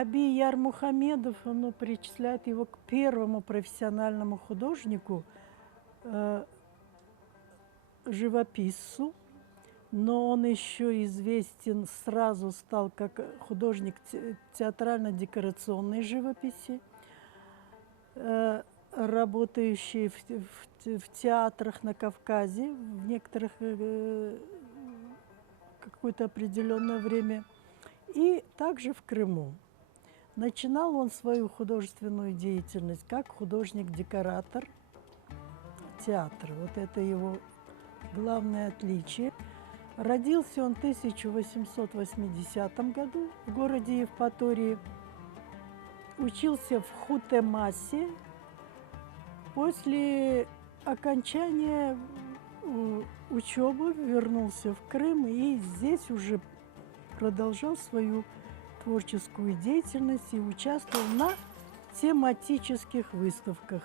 Аби Ярмухамедов, он причисляет его к первому профессиональному художнику, живописцу, но он еще известен, сразу стал как художник театрально-декорационной живописи, работающий в театрах на Кавказе в некоторых какое-то определенное время, и также в Крыму. Начинал он свою художественную деятельность как художник-декоратор театра. Вот это его главное отличие. Родился он в 1880 году в городе Евпатории. Учился в Хутемасе. После окончания учебы вернулся в Крым и здесь уже продолжал свою творческую деятельность и участвовал на тематических выставках.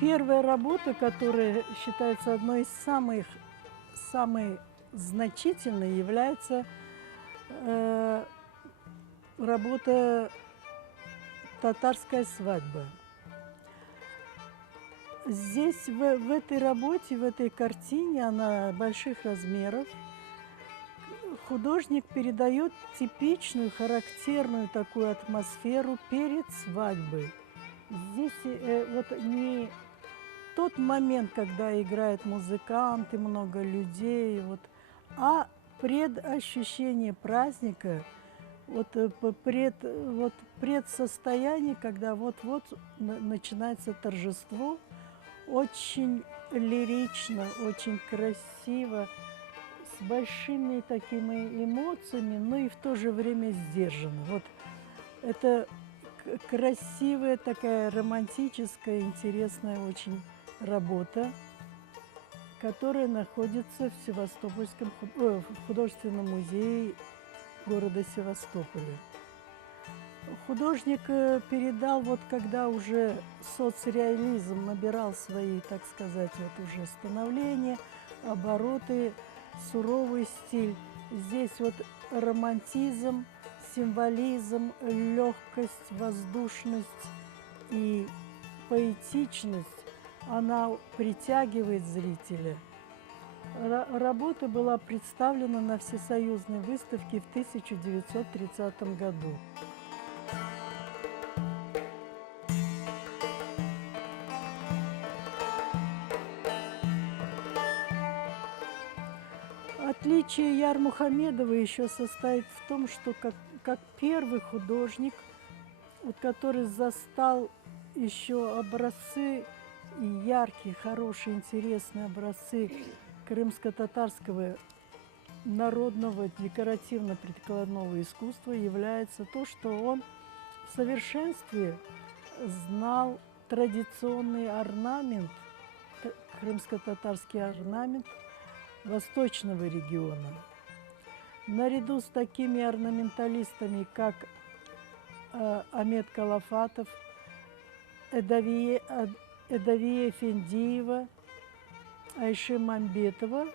Первая работа, которая считается одной из самой значительной, является работа «Татарская свадьба». Здесь, в этой работе, в этой картине, она больших размеров, художник передает типичную, характерную такую атмосферу перед свадьбой. Здесь вот не тот момент, когда играют музыканты, много людей, вот, а предощущение праздника, предсостояние, когда вот-вот начинается торжество, очень лирично, очень красиво, с большими такими эмоциями, но и в то же время сдержанно. Вот это красивая, такая романтическая, интересная очень работа, которая находится в Севастопольском художественном музее города Севастополя. Художник передал, вот когда уже соцреализм набирал свои, так сказать, вот уже становления, обороты, суровый стиль. Здесь вот романтизм, символизм, легкость, воздушность и поэтичность, она притягивает зрителя. Работа была представлена на всесоюзной выставке в 1930 году. Отличие Ярмухамедова еще состоит в том, что как первый художник, вот, который застал еще образцы, и яркие, хорошие, интересные образцы крымско-татарского народного декоративно-прикладного искусства, является то, что он в совершенстве знал традиционный орнамент, крымско-татарский орнамент восточного региона. Наряду с такими орнаменталистами, как Амет Калафатов, Эдавие Эфендиева, Айше Мамбетова,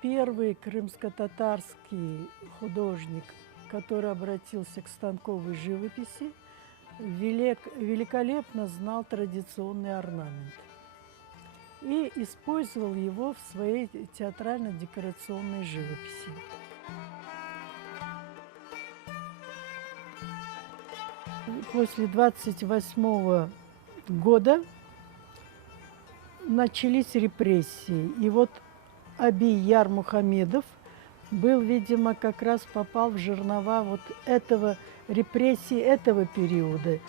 первый крымско-татарский художник, который обратился к станковой живописи, великолепно знал традиционный орнамент и использовал его в своей театрально-декорационной живописи. После 28 года начались репрессии. И вот Аби Ярмухамедов был, видимо, как раз попал в жернова вот репрессий этого периода.